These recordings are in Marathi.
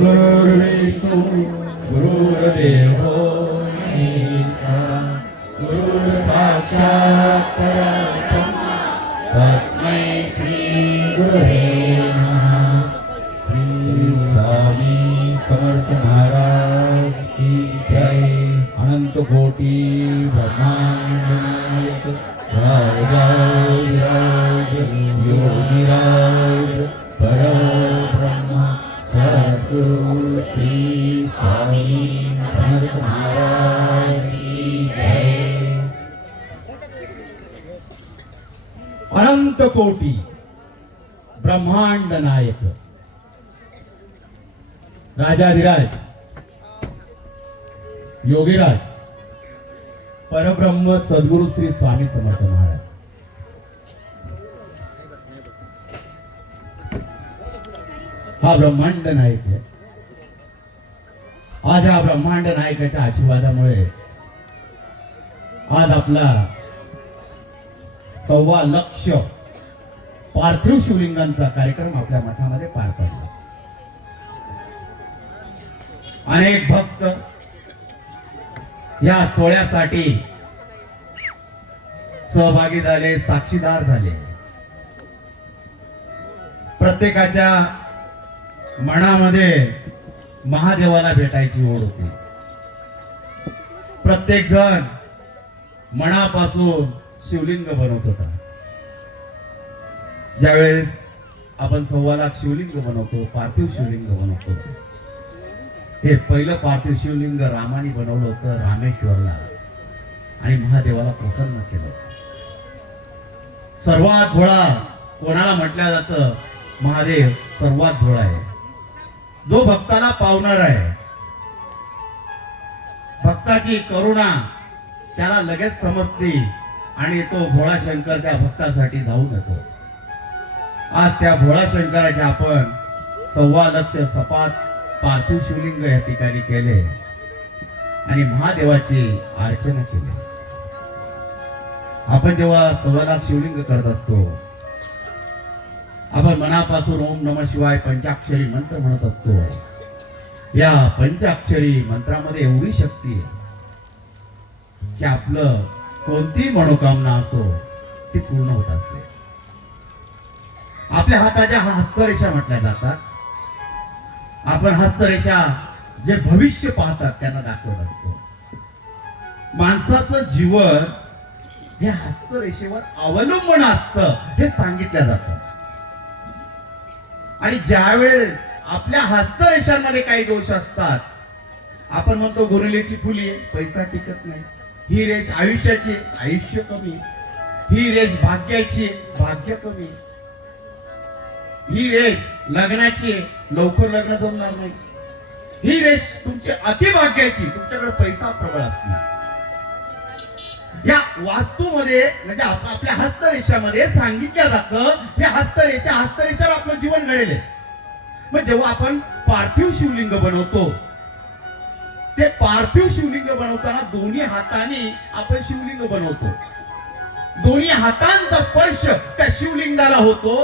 गुरुर्विष्णू गुरुर्देवो महेश्वरः गुरुः साक्षात् परब्रह्म तस्मै श्री गुरवे नमः। श्री स्वामी समर्थ महाराज की जय। अनंत कोटि ब्रह्मांड नायक राजाधिराज योगिराज परब्रह्म सद्गुरु श्री स्वामी समर्थ महाराज की जय। अनंत कोटी ब्रह्मांड नायक राजाधिराज योगीराज परब्रह्म सद्गुरु श्री स्वामी समर्थ महाराज। हा ब्रह्मांड नायक आहे। आज हा ब्रह्मांड नायकाच्या आशीर्वादामुळे आज आपला 1.25 लाख पार्थिव शिवलिंगांचा कार्यक्रम आपल्या मठामध्ये पार पडला। अनेक भक्त या सोहळ्यासाठी सहभागी झाले, साक्षीदार झाले। प्रत्येकाच्या मनामध्ये महादेवाला भेटायची ओढ होती। प्रत्येक जण मनापासून शिवलिंग बनवत होता। ज्यावेळेस आपण 1.25 लाख शिवलिंग बनवतो, पार्थिव शिवलिंग बनवतो, हे पहिलं पार्थिव शिवलिंग रामाने बनवलं होतं रामेश्वरला आणि महादेवाला प्रसन्न केलं। सर्वात भोळा कोणाला म्हटलं जातं? महादेव सर्वात भोळा आहे, जो भक्ताला पावणार आहे। भक्ताची करुणा त्याला लगेच समजते आणि तो भोळा शंकर त्या भक्तासाठी धावून येतो। आज त्या भोळा शंकराचे आपण 1.25 लाख सपाट पार्थिव शिवलिंग या ठिकाणी केले आणि महादेवाची अर्चना केली। आपण जेव्हा 1.25 लाख शिवलिंग करत असतो, आपण मनापासून ओम नमः शिवाय पंचाक्षरी मंत्र म्हणत असतो। या पंचाक्षरी मंत्रामध्ये एवढी शक्ती आहे की आपलं कोणती मनोकामना असो ती पूर्ण होत असते। आपल्या हाताच्या हस्तरेषा म्हटल्या जातात। आपण हस्तरेषा जे भविष्य पाहतात त्यांना दाखवत असतो। माणसाचं जीवन हे हस्तरेषेवर अवलंबून असतं हे सांगितलं जातं। आणि ज्यावेळेस आपल्या हस्तरेषांमध्ये काही दोष असतात, आपण म्हणतो गोरिलेची फुली आहे, पैसा टिकत नाही। ही रेष आयुष्याची, आयुष्य कमी। ही रेष भाग्याची, भाग्य कमी। ही रेष लग्नाची, लवकर लग्न जमणार नाही। ही रेष तुमची अतिभाग्याची, तुमच्याकडे पैसा प्रबळ असणार। या वास्तूमध्ये म्हणजे आपल्या हस्तरेषामध्ये सांगितलं जातं हे हस्तरेषावर आपलं जीवन घडेल। मग जेव्हा आपण पार्थिव शिवलिंग बनवतो, ते पार्थिव शिवलिंग बनवताना दोन्ही हाताने आपण शिवलिंग बनवतो। दोन्ही हातांचा स्पर्श त्या शिवलिंगाला होतो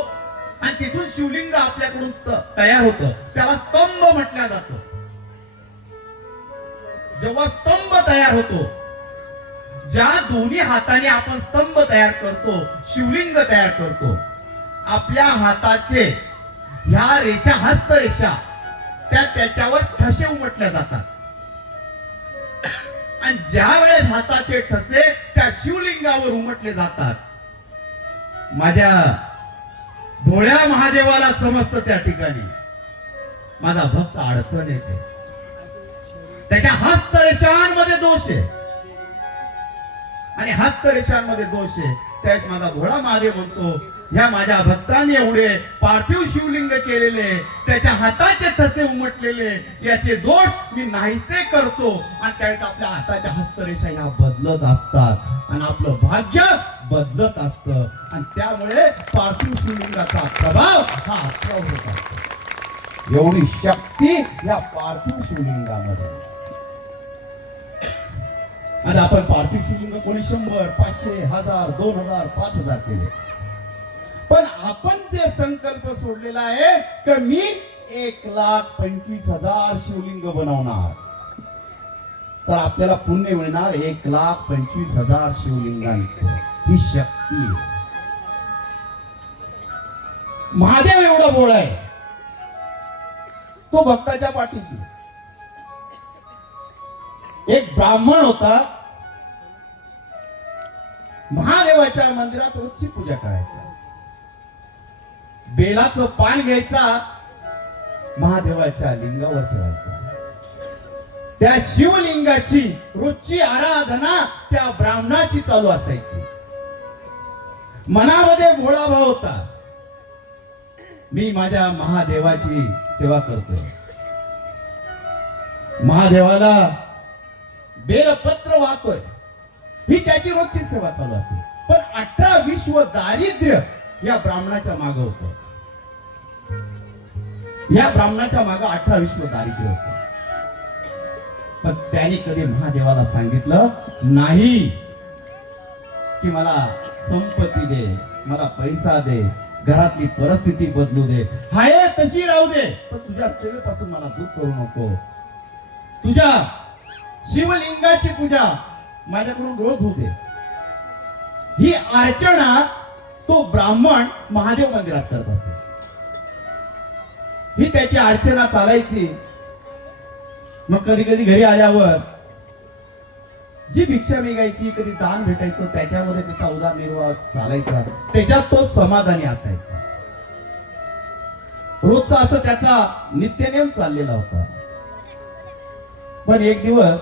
आणि तिथून शिवलिंग आपल्याकडून तयार होतं। त्याला स्तंभ म्हटलं जातं। जेव्हा स्तंभ तयार होतो, ज्या दोन्ही हाताने आपण स्तंभ तयार करतो, शिवलिंग तयार करतो, आपल्या हाताचे ह्या रेषा, हस्तरेषा त्याच्यावर ठसे उमटल्या जातात। आणि ज्या वेळेस हाताचे ठसे त्या शिवलिंगावर उमटले जातात, माझ्या भोळ्या महादेवाला समजतं त्या ठिकाणी माझा भक्त अडचण येते। त्याच्या हस्तरेषांमध्ये दोष आहे आणि हस्तरेषांमध्ये दोष आहे। त्याच माझा भोळा महादेव म्हणतो, ह्या माझ्या भक्तांनी एवढे पार्थिव शिवलिंग केलेले, त्याच्या हाताचे ठसे उमटलेले, याचे दोष मी नाहीसे करतो। आणि त्यावेळेस आपल्या हाताच्या हस्तरेषा ह्या बदलत असतात आणि आपलं भाग्य बदलत असतं आणि त्यामुळे पार्थिव शिवलिंगाचा प्रभाव हा अप्रव होत असतो। एवढी शक्ती या पार्थिव शिवलिंगामध्ये। आज आपण पार्थिव शिवलिंग कोणी 100, 500, 1000, 2000, 5000 केले, पण आपण जे संकल्प सोडलेला आहे की मी 1,25,000 शिवलिंग बनवणार, तर आपल्याला पुण्य मिळणार 1,25,000 शिवलिंगांचं. ही शक्ती आहे. महादेव एवढा बोळ आहे, तो भक्ताच्या पाठीशी. एक ब्राह्मण होता, महादेवाच्या मंदिरात रोजची पूजा करायचा. बेलाचं पान घ्यायचा, महादेवाच्या लिंगावर ठेवायचा. त्या शिवलिंगाची रोजची आराधना त्या ब्राह्मणाची चालू असायची. मनामध्ये भोळा भाव होता, मी माझ्या महादेवाची सेवा करतोय. महादेवाला बेलपत्र वाहतोय, ही त्याची रोजची सेवा चालू असेल. पण 18 विश्व दारिद्र्य या ब्राह्मणाच्या मागे होतं. या ब्राह्मणाच्या मागे 18 विश्व दारिद्र्य होतं. पण त्याने कधी महादेवाला सांगितलं नाही की मला संपत्ती दे, मला पैसा दे, घरातली परिस्थिती बदलू दे, हाय तशी राहू दे, पण तुझ्या सेवेपासून मला दूर करू नको. तुझ्या शिवलिंगाची पूजा माझ्याकडून रोज होऊ दे. ही अर्चना तो ब्राह्मण महादेव मंदिरात करत असे. ही त्याची अर्चना चालायची. मग कधी कधी घरी आल्यावर जी भिक्षा मिळायची, कधी दान भेटायचं, त्याच्यामध्ये त्याचा उदरनिर्वाह चालायचा. त्याच्यात तो समाधानी असायचा. रोजचा असं त्याचा नित्यनेम चाललेला होता. पण एक दिवस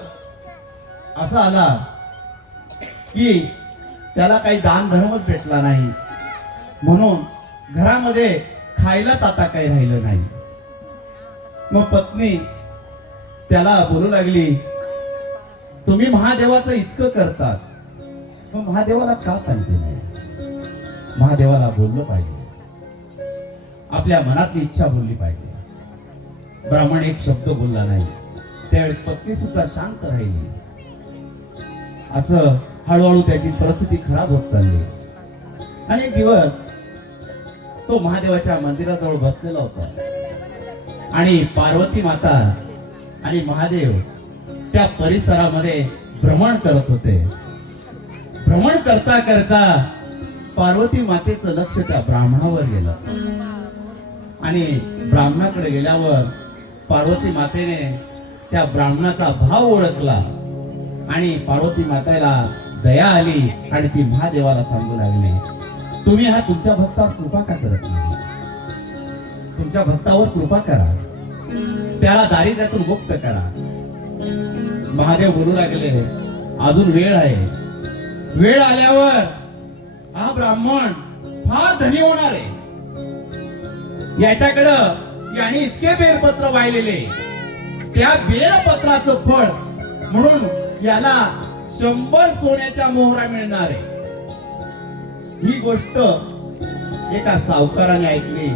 असा आला की त्याला काही दान धर्मच भेटला नाही, म्हणून घरामध्ये खायलाच आता काही राहिलं नाही. मग पत्नी त्याला बोलू लागली, तुम्ही महादेवाचं इतकं करतात, मग महादेवाला का सांगते नाही? महादेवाला बोललं पाहिजे, आपल्या मनातली इच्छा बोलली पाहिजे. ब्राह्मण एक शब्द बोलला नाही. त्यावेळेस पत्नी सुद्धा शांत राहिली. असं हळूहळू त्याची परिस्थिती खराब होत चालली. आणि एक दिवस तो महादेवाच्या मंदिराजवळ बसलेला होता आणि पार्वती माता आणि महादेव त्या परिसरामध्ये भ्रमण करत होते. भ्रमण करता करता पार्वती मातेचं लक्ष त्या ब्राह्मणावर गेलं आणि ब्राह्मणाकडे गेल्यावर पार्वती मातेने त्या ब्राह्मणाचा भाव ओळखला आणि पार्वती मातेला दया आली आणि ती महादेवाला सांगू लागली, तुम्ही हा तुमच्या भक्तावर कृपा का करत नाही? तुमच्या भक्तावर कृपा करा, त्याला दारिद्र्यातून मुक्त करा. महादेव बोलू लागले, अजून वेळ आहे. वेळ आल्यावर हा ब्राह्मण फार धनी होणार आहे. याच्याकडं याने इतके बेलपत्र वाहिलेले, त्या बेलपत्राचं फळ म्हणून याला 100 सोन्याच्या मोहरा मिळणार आहे. ही गोष्ट एका सावकाराने ऐकली,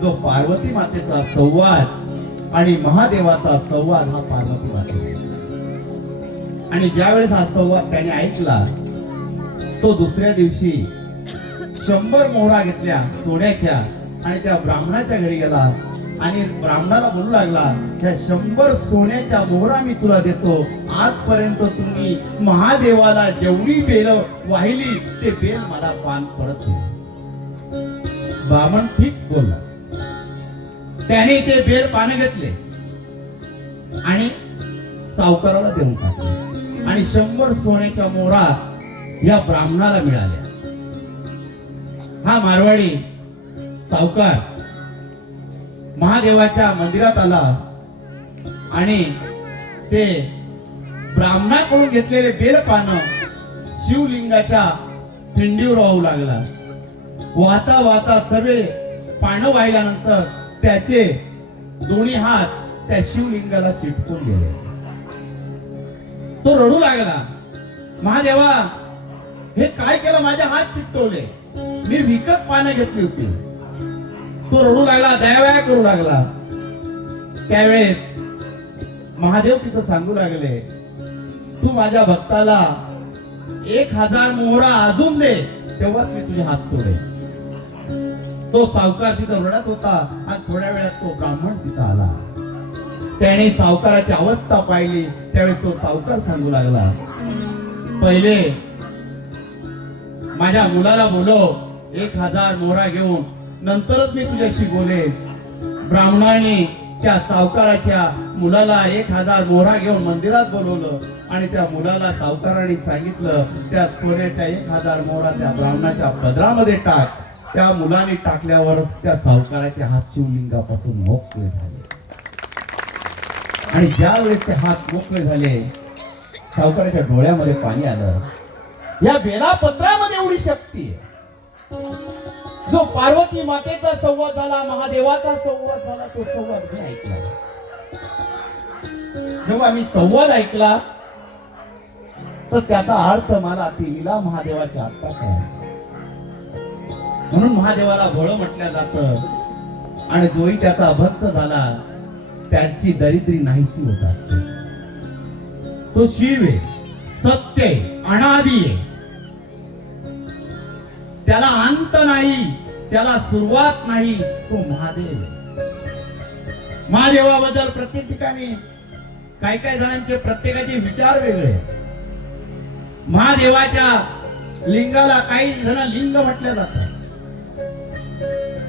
जो पार्वती मातेचा संवाद आणि महादेवाचा संवाद हा पार्वती माते. आणि ज्यावेळेस हा संवाद त्याने ऐकला, तो दुसऱ्या दिवशी 100 मोहरा घेतल्या सोन्याच्या आणि त्या ब्राह्मणाच्या घरी गेला आणि ब्राह्मणाला बोलू लागला, ह्या 100 सोन्याच्या मोहरा मी तुला देतो. आजपर्यंत तुम्ही महादेवाला जेवढी बेल वाहिली ते बेल मला पान परत दे. ब्राह्मण ठीक बोलला. त्याने ते बेल पान घेतले आणि सावकाराला देऊन टाकले आणि 100 सोन्याच्या मोहरा या ब्राह्मणाला मिळाल्या. हा मारवाडी सावकार महादेवाच्या मंदिरात आला आणि ते ब्राह्मणाकडून घेतलेले बेलपानं शिवलिंगाच्या पिंडीवर वाहू लागला. वाहता वाहता सर्व पानं वाहिल्यानंतर त्याचे दोन्ही हात त्या शिवलिंगाला चिटकून गेले. तो रडू लागला, महादेवा हे काय केलं, माझे हात चिटकवले, मी विकत पानं घेतली होती. तो रडू लागला, दयावया करू लागला. त्यावेळेस महादेव तिथं सांगू लागले, तू माझ्या भक्ताला 1000 मोहरा अजून दे, तेव्हाच मी तुझे हात सोडेन. तो सावकार तिथं रडत होता आणि थोड्या वेळात तो ब्राह्मण तिथं आला. त्याने सावकाराची अवस्था पाहिली. त्यावेळेस तो सावकार सांगू लागला, पहिले माझ्या मुलाला बोलव, 1000 मोहरा घेऊन, नंतरच मी तुझ्याशी बोलेन. ब्राह्मणाने त्या सावकाराच्या मुलाला 1000 मोहरा घेऊन मंदिरात बोलवलं आणि त्या मुलाला सावकाराने सांगितलं, त्या सोन्याच्या 1000 मोहरा त्या ब्राह्मणाच्या पदरामध्ये टाक. त्या मुलाने टाकल्यावर त्या सावकाराचे हात शिवलिंगापासून मोकळे झाले. आणि ज्या वेळेस ते हात मोकळे झाले, सावकाराच्या डोळ्यामध्ये पाणी आलं. या बेलापत्रामध्ये एवढी शक्ती आहे. जो पार्वती मातेचा संवाद झाला, महादेवाचा संवाद झाला, तो संवाद मी ऐकला. जेव्हा मी संवाद ऐकला तर त्याचा अर्थ मला ती लीला महादेवाची आत्ता कळाली. म्हणून महादेवाला भोळ म्हटलं जातं आणि जोही त्याचा भक्त झाला त्यांची दरिद्री नाहीशी होतात. तो शिव आहे, सत्य आहे, अनादी आहे. त्याला अंत नाही, त्याला सुरुवात नाही. तो महादेव आहे. महादेवाबद्दल प्रत्येक ठिकाणी काही काही जणांचे प्रत्येकाचे विचार वेगळे आहेत. महादेवाच्या लिंगाला काही जण लिंग म्हटलं जातं,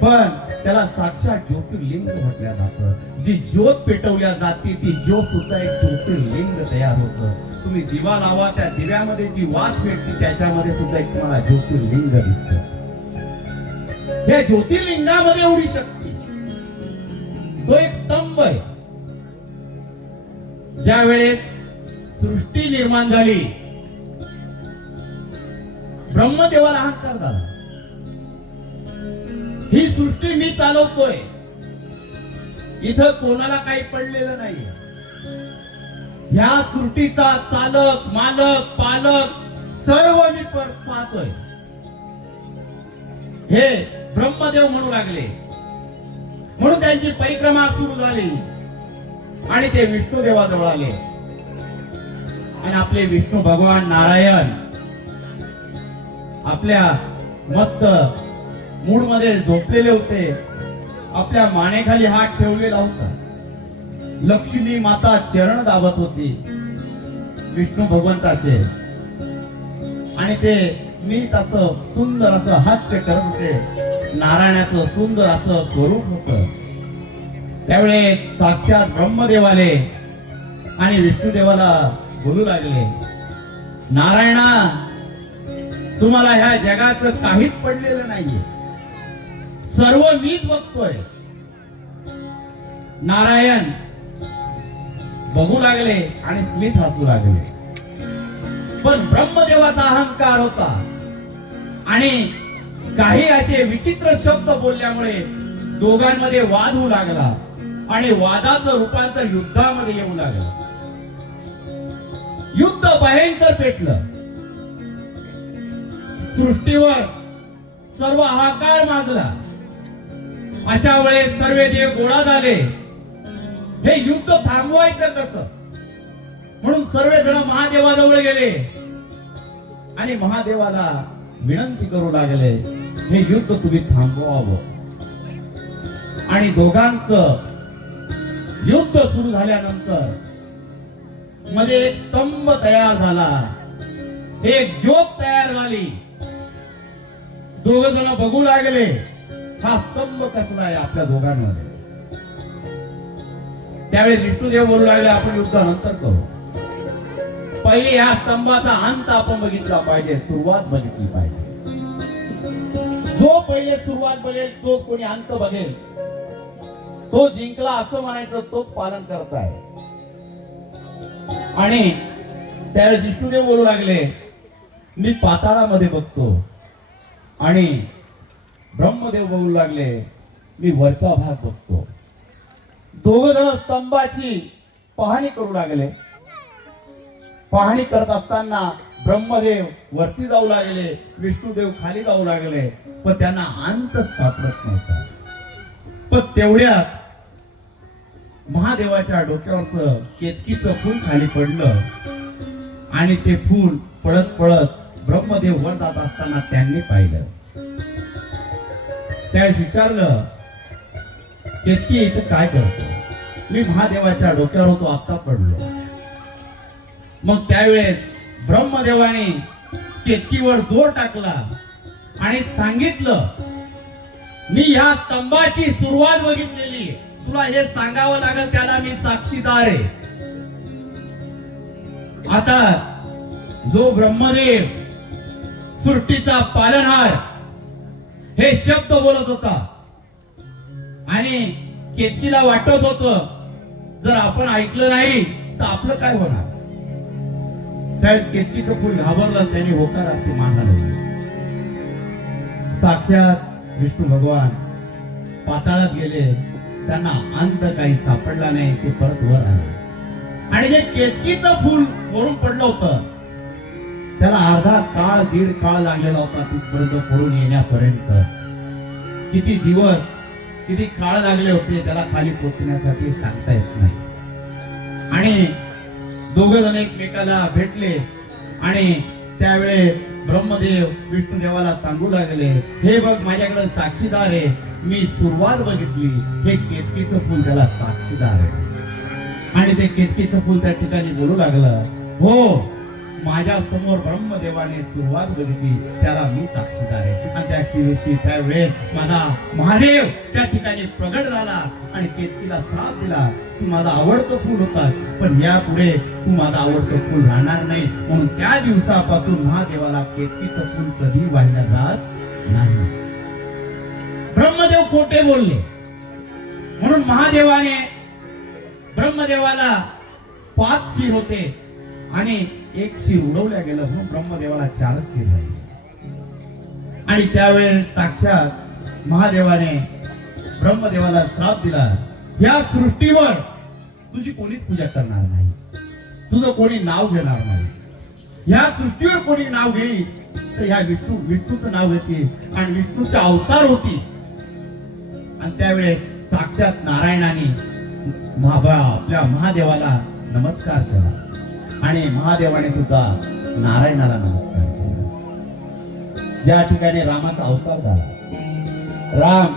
पण त्याला साक्षात ज्योतिर्लिंग म्हटलं जातं. जी ज्योत पेटवल्या जाते ती ज्योत सुद्धा एक ज्योतिर्लिंग तयार होतं. तुम्ही दिवा लावा, त्या दिव्यामध्ये जी वात भेटते त्याच्यामध्ये सुद्धा एक तुम्हाला ज्योतिर्लिंग दिसतं. या ज्योतिर्लिंगामध्ये एवढी शक्ती. तो एक स्तंभ आहे. ज्या वेळेस सृष्टी निर्माण झाली, ब्रह्मदेवाला अहंकार झाला, ही सृष्टी मी चालवतोय, इथं कोणाला काही पडलेलं नाही. ह्या सृष्टीचा चालक, मालक, पालक सर्व मी पाहतोय. हे ब्रह्मदेव म्हणू लागले. म्हणून त्यांची परिक्रमा सुरू झाली आणि ते विष्णू देवाजवळ आले. आणि आपले विष्णू भगवान नारायण आपल्या मस्त मूड मध्ये झोपलेले होते. आपल्या मानेखाली हात ठेवलेला होता. लक्ष्मी माता चरण दाबत होती विष्णू भगवंताचे आणि ते स्मित असं सुंदर असं हास्य करत होते. नारायणाचं सुंदर असं स्वरूप होतं. त्यावेळी साक्षात ब्रह्मदेव आले आणि विष्णुदेवाला बोलू लागले, नारायणा, तुम्हाला ह्या जगाचं काहीच पडलेलं नाहीये, सर्व मीच बघतोय. नारायण बघू लागले आणि स्मित हसू लागले. पण ब्रह्मदेवाचा अहंकार होता आणि काही असे विचित्र शब्द बोलल्यामुळे दोघांमध्ये वाद होऊ लागला आणि वादाचं रूपांतर युद्धामध्ये येऊ लागलं. युद्ध भयंकर पेटलं. सृष्टीवर सर्व हाहाकार माजला. अशा वेळेस सर्व देव गोळा झाले. हे युद्ध थांबवायचं कसं म्हणून सर्वजण महादेवाजवळ गेले आणि महादेवाला विनंती करू लागले, हे युद्ध तुम्ही थांबवावं. आणि दोघांचं युद्ध सुरू झाल्यानंतर मध्ये एक स्तंभ तयार झाला, एक ज्योत तयार झाली. दोघ जण बघू लागले, हा स्तंभ कसला आहे आपल्या दोघांमध्ये. त्यावेळेस विष्णुदेव बोलू लागले, आपण युद्ध नंतर करू, पहिले या स्तंभाचा अंत आपण बघितला पाहिजे, सुरुवात बघितली पाहिजे. जो पहिले सुरुवात बघेल, तो कोणी अंत बघेल, तो जिंकला असं म्हणायचं, तोच पालन करत आहे. आणि त्यावेळेस विष्णुदेव बोलू लागले, मी पाताळामध्ये बघतो. आणि ब्रह्मदेव बोलू लागले, मी वरचा भाग बघतो. दोघ जण स्तंभाची पाहणी करू लागले. पाहणी करत असताना ब्रह्मदेव वरती जाऊ लागले, विष्णुदेव खाली जाऊ लागले, पण त्यांना अंत सापडत नव्हता. पण तेवढ्यात महादेवाच्या डोक्यावरचं केतकीचं फूल खाली पडलं आणि ते फूल पळत पळत ब्रह्मदेव वर जात असताना त्यांनी पाहिलं. त्यावेळेस विचारलं, केतकी इथं काय करतो? मी महादेवाच्या डोक्यावर होतो, आत्ता पडलो. मग त्यावेळेस ब्रह्मदेवाने केतकीवर जोर टाकला आणि सांगितलं, मी ह्या स्तंभाची सुरुवात बघितलेली, तुला हे सांगावं लागेल, त्याला मी साक्षीदार आहे. आता जो ब्रह्मदेव सृष्टीचा पालनहार हे शब्द बोलत होता आणि केतकीला वाटत होत, जर आपण ऐकलं नाही तर आपलं काय होणार. त्यावेळेस केतकीचं फुल घाबरलं, त्यांनी होकारार्थी मान हलवली. साक्षात विष्णू भगवान पाताळात गेले, त्यांना अंत काही सापडला नाही, ते परत वर आले. आणि जे केतकीचं फुल वरून पडलं होतं, त्याला अर्धा काळ, दीड काळ लागलेला होता तिथपर्यंत पडून येण्यापर्यंत. किती दिवस, किती काळ लागले होते त्याला खाली पोहोचण्यासाठी सांगता येत नाही. आणि दोघ जण एकमेकाला भेटले आणि त्यावेळे ब्रह्मदेव विष्णुदेवाला सांगू लागले, हे बघ माझ्याकडे साक्षीदार आहे, मी सुरुवात बघितली, हे केतकीचं फुल त्याला साक्षीदार आहे. आणि ते केतकीचं फुल त्या ठिकाणी बोलू लागलं, हो माझ्या समोर ब्रह्मदेवाने सुरुवात बघितली, त्याला मी साक्षीदार आहे. आणि त्या दिवशी त्यावेळेस माझा महादेव त्या ठिकाणी प्रगट झाला आणि केतकीला श्राप दिला, तू माझं आवडतं फुल होता, पण यापुढे तू माझं आवडतं फुल राहणार नाही. म्हणून त्या दिवसापासून महादेवाला केतकीचं फुल कधी वाहिलं जात नाही. ब्रह्मदेव खोटे बोलले म्हणून महादेवाने ब्रह्मदेवाला 5 शिर होते आणि 1 शिर उडवल्या गेलं, म्हणून ब्रह्मदेवाला 4 शिर झाले. आणि त्यावेळेस साक्षात महादेवाने ब्रह्मदेवाला श्राप दिला, या सृष्टीवर तुझी कोणीच पूजा करणार नाही, तुझं कोणी नाव घेणार नाही. या सृष्टीवर कोणी नाव घेईल तर ह्या विष्णूचं नाव घेतील आणि विष्णूचा अवतार होती. आणि त्यावेळेस साक्षात नारायणाने आपल्या महादेवाला नमस्कार केला आणि महादेवाने सुद्धा नारायणाला नमस्कार केला. ज्या ठिकाणी रामाचा अवतार झाला, राम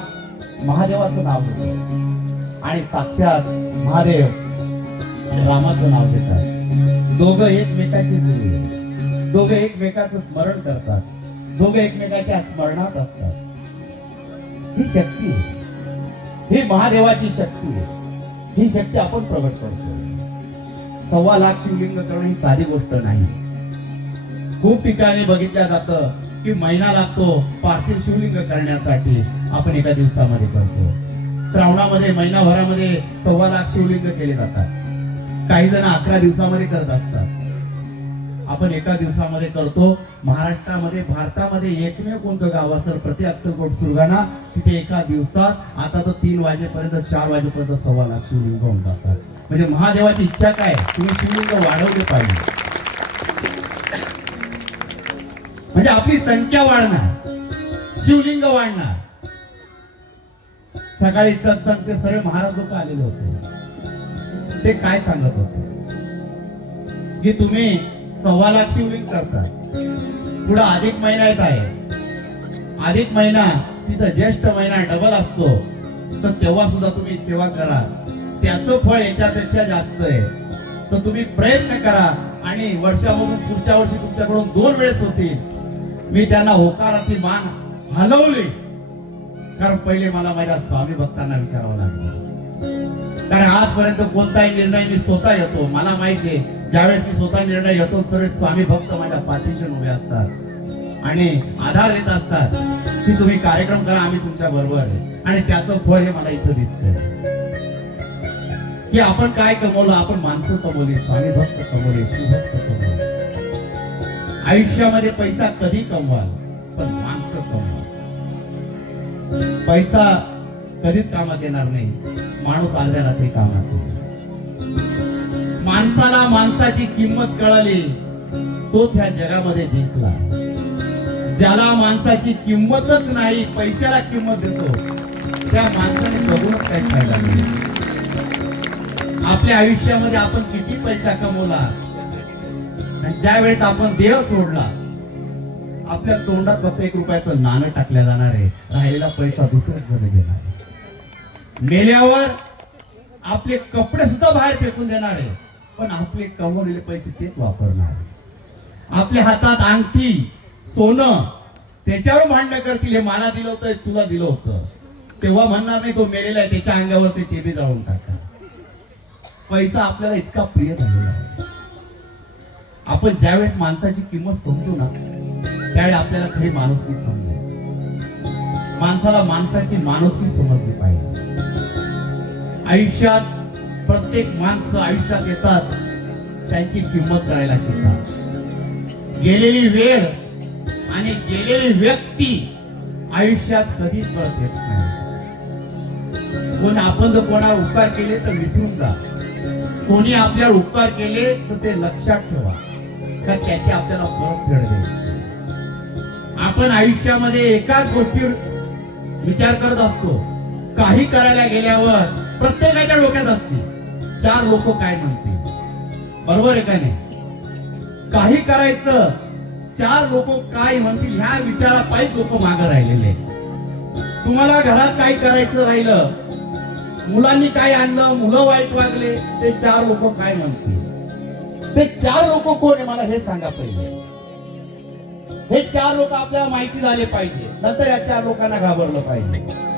महादेवाचं नाव घेतो आणि साक्षात महादेव रामाचं नाव घेतात. दोघं एकमेकाचे गुरु आहेत, दोघं एकमेकाचं स्मरण करतात, दोघं एकमेकाच्या स्मरणात असतात. ही शक्ती आहे, ही महादेवाची शक्ती आहे. ही शक्ती आपण प्रगट करतो. 1.25 लाख शिवलिंग करणं ही साधी गोष्ट नाही. खूप ठिकाणी बघितल्या जातं की महिना लागतो पार्थिव शिवलिंग करण्यासाठी, आपण एका दिवसामध्ये करतो. श्रावणामध्ये महिनाभरामध्ये 1.25 लाख शिवलिंग केले जातात. काही जण 11 दिवसामध्ये करत असतात, आपण एका दिवसामध्ये करतो. महाराष्ट्रामध्ये, भारतामध्ये एकमेव कोणतं गाव असेल प्रति अक्कलकोट सुरगाणा, तिथे एका दिवसात आता तर 3 वाजेपर्यंत 4 वाजेपर्यंत 1.25 लाख शिवलिंग होऊन जातात. म्हणजे महादेवाची इच्छा काय, तुम्ही शिवलिंग वाढवले पाहिजे, म्हणजे आपली संख्या वाढणार, शिवलिंग वाढणार. सकाळी सत्संगचे सर्व महाराज लोक आलेले होते, ते काय सांगत होते की तुम्ही 1.25 लाख शिवलिंग करता, पुढे अधिक महिना येत आहे, अधिक महिना तिथं ज्येष्ठ महिना डबल असतो, तर तेव्हा सुद्धा तुम्ही सेवा करा, त्याचं फळ याच्यापेक्षा जास्त आहे. तर तुम्ही प्रयत्न करा आणि वर्षामधून पुढच्या वर्षी तुमच्याकडून 2 वेळेस होतील. मी त्यांना होकारार्थी मान हलवले, कारण पहिले मला माझ्या स्वामी भक्तांना विचारावं लागलं, कारण आजपर्यंत कोणताही निर्णय मी स्वतः घेतो. मला माहिती आहे ज्यावेळेस मी स्वतः निर्णय घेतो सर्व स्वामी भक्त माझ्या पाठीशी उभे असतात आणि आधार देत असतात की तुम्ही कार्यक्रम करा, आम्ही तुमच्या बरोबर आहे. आणि त्याचं फळ हे मला इथं दिसतंय की आपण काय कमवलं, आपण माणसं कमवली, स्वामी भक्त कमवले, शिवभक्त कमवले. आयुष्यामध्ये पैसा कधी कमवाल, पण माणसं कमवाल. पैसा कधीच कामात येणार नाही, माणूस अर्ध्या रात्री कामात येईल. माणसाला माणसाची किंमत कळाली तोच ह्या जगामध्ये जिंकला. ज्याला माणसाची किंमतच नाही, पैशाला किंमत देतो, त्या माणसाने बघूनच काही फायदा नाही. आपल्या आयुष्यामध्ये आपण किती पैसा कमवला आणि ज्या वेळेस आपण देह सोडला, आपल्या तोंडात फक्त 1 रुपयाचं नाणं टाकल्या जाणार आहे, राहिलेला पैसा दुसऱ्याच जण घेणार आहे. मेल्यावर आपले कपडे सुद्धा बाहेर फेकून देणार आहे, पण आपले कमवलेले पैसे तेच वापरणार आहे. आपल्या हातात अंगठी सोनं त्याच्यावर भांडण करतील, हे मला दिलं होतं तुला दिलं होतं, तेव्हा म्हणणार नाही तो मेलेला आहे, त्याच्या अंगावरती ते बी जाळून टाका. पैसा आपल्याला इतका प्रिय झालेला आहे. आपण ज्यावेळेस माणसाची किंमत समजू ना, त्यावेळी आपल्याला खरी माणुसकी समजेल. माणसाला माणसाची माणुसकी समजली पाहिजे. आयुष्यात प्रत्येक माणसं आयुष्यात येतात, त्यांची किंमत करायला शिकतात. गेलेली वेळ आणि गेलेली व्यक्ती आयुष्यात कधीच परत येत नाही. कोण आपण जर कोणावर उपकार केले तर विसरून जा, कोणी आपल्यावर उपकार केले तर ते लक्षात ठेवा, का त्याची आपल्याला परतफेड द्यायची. आपण आयुष्यामध्ये एकाच गोष्टीवर विचार करत असतो. काही करायला गेल्यावर प्रत्येकाच्या डोक्यात असते 4 लोक काय म्हणतील, बरोबर आहे का नाही? काही करायचं 4 लोक काय म्हणतील ह्या विचारापायी लोक मागे राहिलेले. तुम्हाला घरात काय करायचं राहिलं, मुलांनी काय आणलं, मुलं वाईट वागले, ते 4 लोक काय म्हणतील. ते 4 लोक कोण आहे मला हे सांगा पहिले. हे 4 लोक आपल्याला माहिती झाले पाहिजे, नंतर या 4 लोकांना घाबरलं पाहिजे.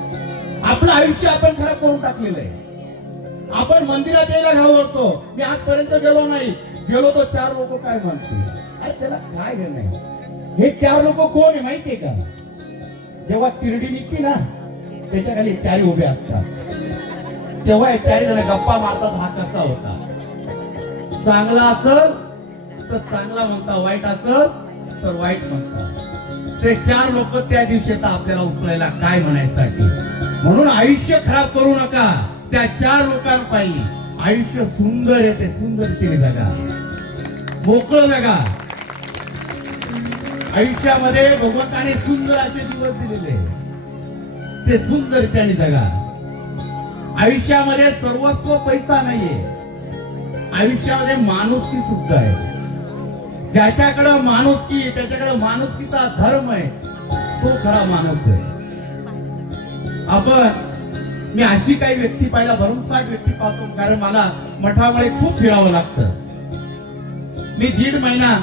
आपलं आयुष्य आपण खरं करून टाकलेलं आहे. आपण मंदिरात यायला घाबरतो, मी आजपर्यंत गेलो नाही, गेलो तो 4 लोक काय म्हणतील. अरे त्याला काय घेणं आहे. हे 4 लोक कोण आहे माहितीये का? जेव्हा तिरडी निघते ना, त्याच्या खाली 4 उभे असतात, तेव्हा हे 4 जण गप्पा मारतात, हा कसा होता. चांगला असल तर चांगला म्हणता, वाईट असल तर वाईट म्हणता. ते 4 लोक त्या दिवशी येतात आपल्याला उचलायला काय म्हणायसाठी. म्हणून आयुष्य खराब करू नका त्या 4 लोकांपायी. आयुष्य सुंदर आहे, ते सुंदरतेने जगा, मोकळं जगा. आयुष्यामध्ये भगवंताने सुंदर असे दिवस दिलेले, ते सुंदरतेने जगा. आयुष्यामध्ये सर्वस्व पैसा नाहीये, आयुष्यामध्ये माणुसकी सुद्धा आहे. ज्याच्याकडे माणुसकी, त्याच्याकडे माणुसकीचा धर्म आहे, तो खरा माणूस आहे. मी अशी काही व्यक्ती पाहिला, भरमसाठ व्यक्ती पाहतो, कारण मला मठामध्ये खूप फिरावं लागतं. मी 1.5 महिना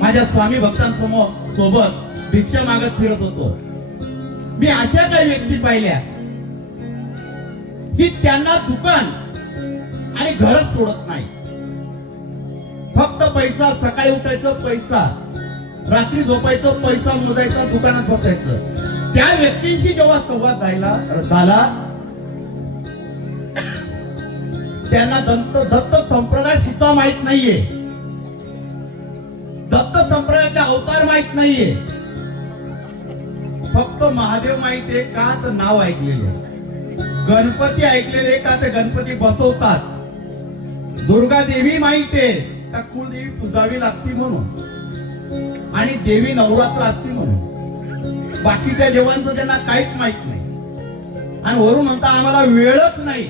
माझ्या स्वामी भक्तांसमोर सोबत भिक्षा मागत फिरत होतो. मी अशा काही व्यक्ती पाहिल्या की त्यांना दुकान आणि घरच सोडत नाही. फक्त पैसा, सकाळी उठायचं पैसा, रात्री झोपायचं पैसा, मोजायचा, दुकानात बसायचं. त्या व्यक्तींशी जेव्हा संवाद झाला, त्यांना दत्त संप्रदाय सुद्धा माहित नाहीये, दत्त संप्रदायाचे अवतार माहित नाहीये. फक्त महादेव माहितीये का तर नाव ऐकलेले, गणपती ऐकलेले का ते गणपती बसवतात, दुर्गा देवी माहितीये का कुळदेवी पूजावी लागती म्हणून, आणि देवी नवरात्र असती म्हणून. बाकीच्या देवांचं त्यांना काहीच माहित नाही. आणि वरून म्हणता आम्हाला वेळच नाही,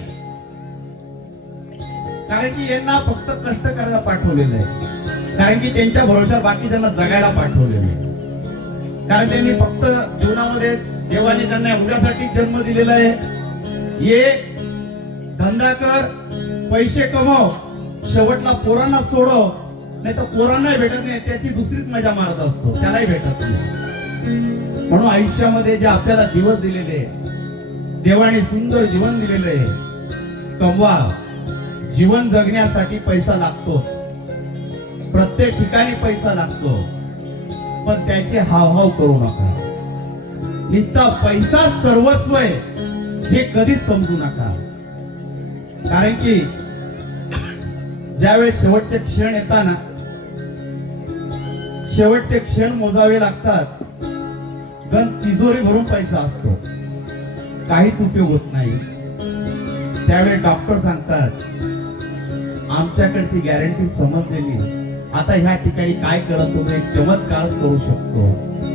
कारण की यांना फक्त कष्ट करायला पाठवलेलं आहे, कारण की त्यांच्या भरोशावर बाकीच्यांना जगायला पाठवलेलं आहे. कारण त्यांनी फक्त जीवनामध्ये देवाने त्यांना एवढ्यासाठी जन्म दिलेला आहे, ये धंदा कर, पैसे कमव, शेवटला पोरांना सोडव, नाही तर पोरांना भेटत नाही, त्याची दुसरीच मजा मारत असतो, त्यालाही भेटत नाही. म्हणून आयुष्यामध्ये जे आपल्याला दिवस दिलेले, देवाने सुंदर जीवन दिलेलं आहे, कमवा. जीवन जगण्यासाठी पैसा लागतो, प्रत्येक ठिकाणी पैसा लागतो, पण त्याचे हावभाव करू नका. नुसता पैसा सर्वस्व आहे हे कधीच समजू नका. कारण की ज्यावेळेस शेवटचे क्षण येतात ना, शेवटचे क्षण मोजावे लागतात, गण तिजोरी भरून पैसा असतो, काहीच उपयोग होत नाही. त्यावेळेस डॉक्टर सांगतात आमच्याकडची गॅरंटी समजलेली, आता ह्या ठिकाणी काय करत तुम्ही एक चमत्कार करू शकतो.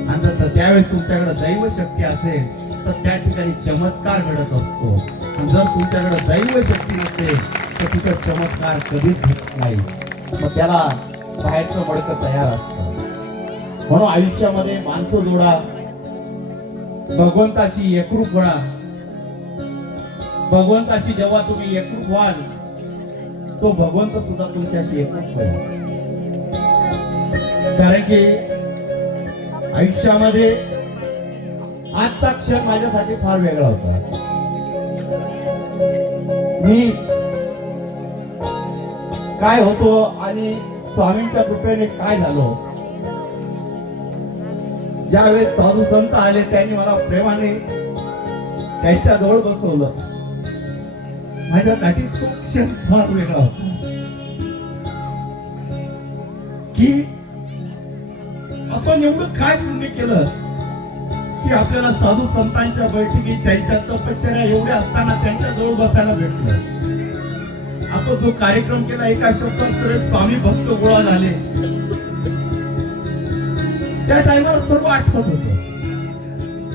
आणि जर त्यावेळेस तुमच्याकडे दैव शक्ती असेल तर त्या ठिकाणी चमत्कार घडत असतो. आणि जर तुमच्याकडे दैव शक्ती नसेल तर तिथं चमत्कार कधीच घडत नाही. मग त्याला बाहेरचं मडकं तयार असतं. म्हणून आयुष्यामध्ये माणसं जोडा, भगवंताशी एकरूप व्हा. भगवंताशी जेव्हा तुम्ही एकरूप व्हाल, तो भगवंत सुद्धा तुमच्याशी एकरूप होईल. कारण की आयुष्यामध्ये आजचा क्षण माझ्यासाठी फार वेगळा होता. मी काय होतो आणि स्वामींच्या कृपेने काय झालो. ज्यावेळेस साधू संत आले, त्यांनी मला प्रेमाने त्यांच्या जवळ बसवलं. माझ्यासाठी तो क्षण फार वेगळा होता की आपण एवढं काय पुण्य केलं की आपल्याला साधू संतांच्या बैठकीत त्यांच्या तपश्चर्या एवढ्या असताना त्यांच्या जवळ बसायला भेटलं. आपण जो कार्यक्रम केला, एका शब्दात सर्व स्वामी भक्त गोळा झाले. त्या टाइमवर सर्व आठवत होतं.